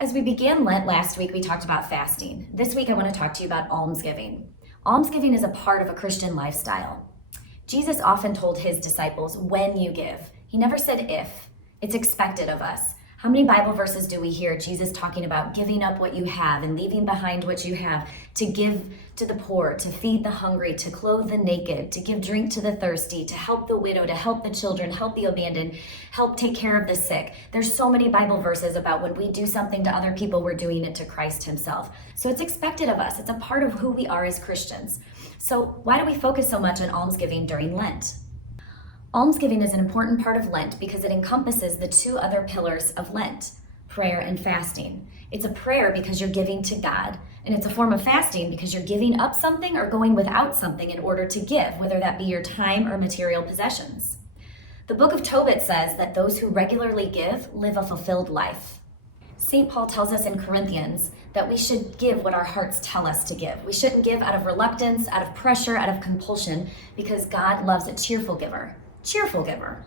As we began Lent last week, we talked about fasting. This week, I want to talk to you about almsgiving. Almsgiving is a part of a Christian lifestyle. Jesus often told his disciples, when you give. He never said if. It's expected of us. How many Bible verses do we hear Jesus talking about giving up what you have and leaving behind what you have to give to the poor, to feed the hungry, to clothe the naked, to give drink to the thirsty, to help the widow, to help the children, help the abandoned, help take care of the sick. There's so many Bible verses about when we do something to other people, we're doing it to Christ himself. So it's expected of us. It's a part of who we are as Christians. So why do we focus so much on almsgiving during Lent? Almsgiving is an important part of Lent because it encompasses the two other pillars of Lent, prayer and fasting. It's a prayer because you're giving to God, and it's a form of fasting because you're giving up something or going without something in order to give, whether that be your time or material possessions. The book of Tobit says that those who regularly give live a fulfilled life. St. Paul tells us in Corinthians that we should give what our hearts tell us to give. We shouldn't give out of reluctance, out of pressure, out of compulsion, because God loves a cheerful giver. Cheerful giver.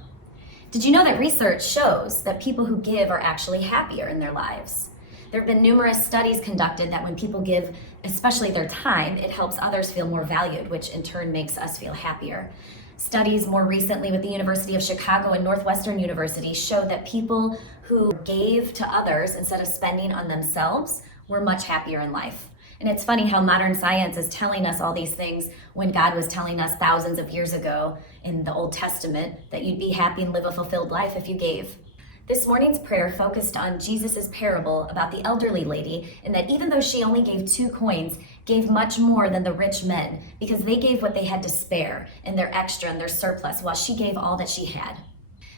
Did you know that research shows that people who give are actually happier in their lives? There have been numerous studies conducted that when people give, especially their time, it helps others feel more valued, which in turn makes us feel happier. Studies more recently with the University of Chicago and Northwestern University showed that people who gave to others instead of spending on themselves were much happier in life. And it's funny how modern science is telling us all these things when God was telling us thousands of years ago in the Old Testament that you'd be happy and live a fulfilled life if you gave. This morning's prayer focused on Jesus' parable about the elderly lady, and that even though she only gave 2 coins, gave much more than the rich men because they gave what they had to spare and their extra and their surplus, while she gave all that she had.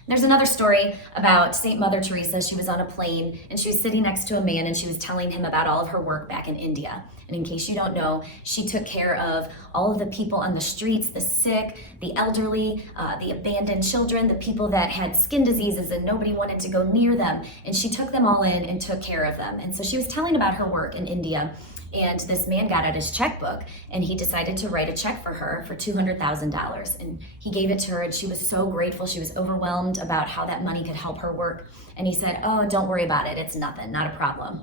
There's another story about St. Mother Teresa. She was on a plane and she was sitting next to a man and she was telling him about all of her work back in India. And in case you don't know, she took care of all of the people on the streets, the sick, the elderly, the abandoned children, the people that had skin diseases and nobody wanted to go near them. And she took them all in and took care of them. And so she was telling about her work in India. And this man got out his checkbook and he decided to write a check for her for $200,000. And he gave it to her and she was so grateful. She was overwhelmed about how that money could help her work. And he said, "Oh, don't worry about it. It's nothing, not a problem."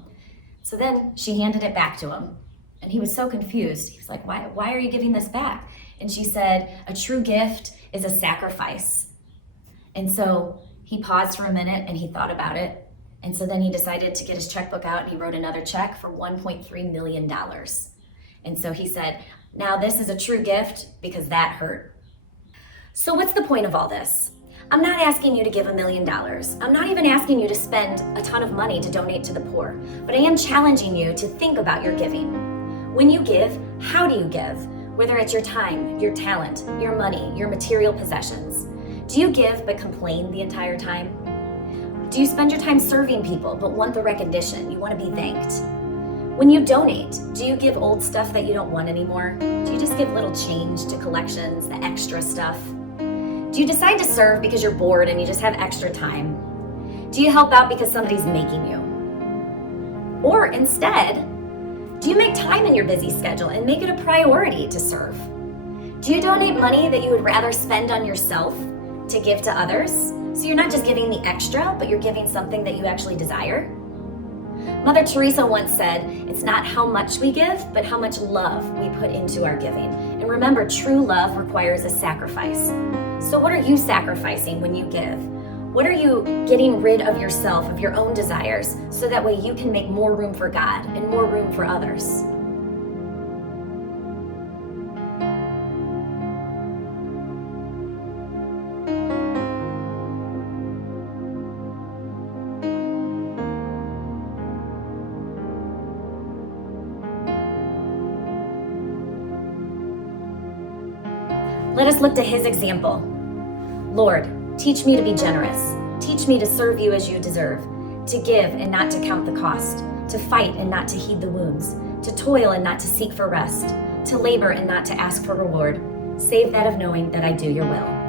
So then she handed it back to him. And he was so confused. He was like, why are you giving this back? And she said, "A true gift is a sacrifice." And so he paused for a minute and he thought about it. And so then he decided to get his checkbook out and he wrote another check for $1.3 million. And so he said, "Now this is a true gift because that hurt." So what's the point of all this? I'm not asking you to give $1 million. I'm not even asking you to spend a ton of money to donate to the poor, but I am challenging you to think about your giving. When you give, how do you give? Whether it's your time, your talent, your money, your material possessions. Do you give but complain the entire time? Do you spend your time serving people but want the recognition? You want to be thanked? When you donate, do you give old stuff that you don't want anymore? Do you just give little change to collections, the extra stuff? Do you decide to serve because you're bored and you just have extra time? Do you help out because somebody's making you? Or instead, do you make time in your busy schedule and make it a priority to serve? Do you donate money that you would rather spend on yourself to give to others? So you're not just giving the extra, but you're giving something that you actually desire? Mother Teresa once said, "It's not how much we give, but how much love we put into our giving." And remember, true love requires a sacrifice. So what are you sacrificing when you give? What are you getting rid of yourself, of your own desires, so that way you can make more room for God and more room for others? Let us look to his example. Lord, teach me to be generous. Teach me to serve you as you deserve, to give and not to count the cost, to fight and not to heed the wounds, to toil and not to seek for rest, to labor and not to ask for reward, save that of knowing that I do your will.